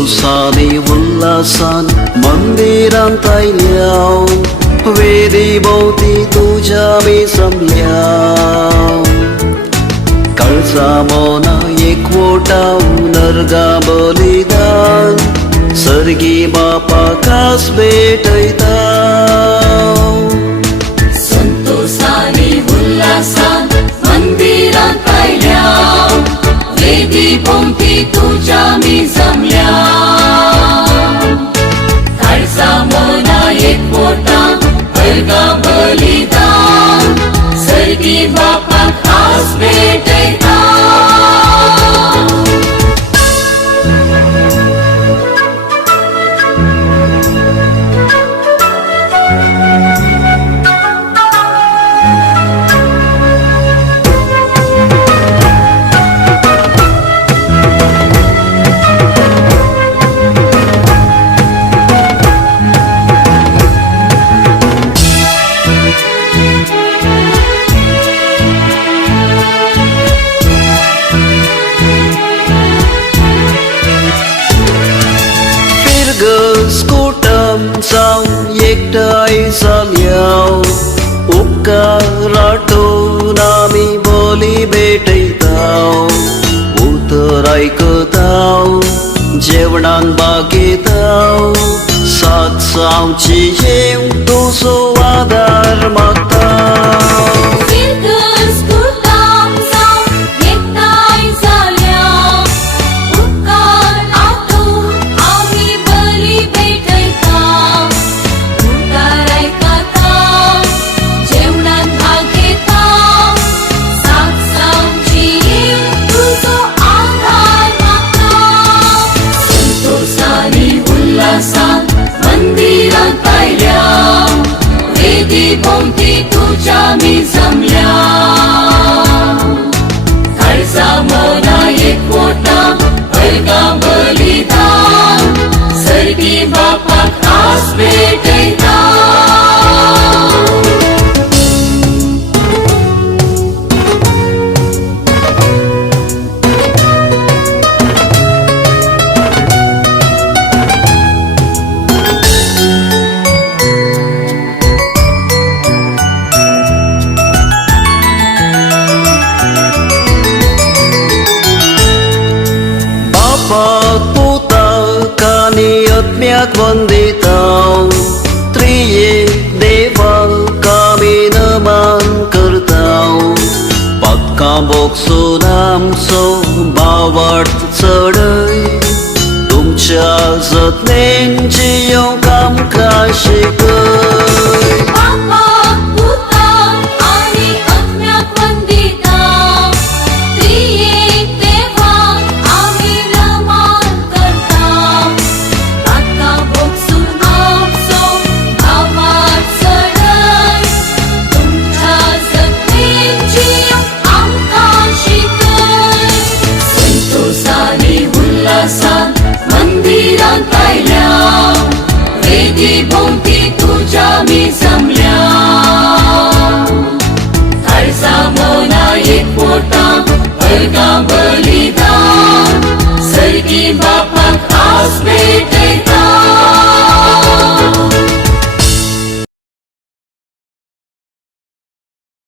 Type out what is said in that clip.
संतोषाने उल्हासान मंदिरांत आयल्या वेदी भोवती तुझ्या मी जमल्या काळजा मोना एकवटाव नरगा बलिदान सर्गी बापा खास भेटयता संतोषाने उल्हासान मंदिरांत आयल्या वेदी भोवती तुझ्या मी जमल्या काळजा मोना एकवटा नरगा बलिदान सर्गी बापा खास भेटयता स्कुटम जावन एकठांय जाल्या उपकार आठवून आमी बोली भेटयताव उतर आयकताव जेवणाक बागेताव साथ जावची येव तुजो आदार मागताव मंदिरांत आयल्या वेदी भोवती तुझ्या मी जमल्या काळजा मोना एकवटा नरगा बलिदान सर्गी बापा खास भेटयता आत्म्याक वंदिताव त्रियेक देवाक आमी नमन करताव पदकां बोगसून आमचो भावार्थ चडय तुमच्या जतनेन जियोंक आमकां शिकय मंदिरांत आयल्या वेदी भोवती तुझ्या मी जमल्या काळजा मोना एकवटा नरगा बलिदान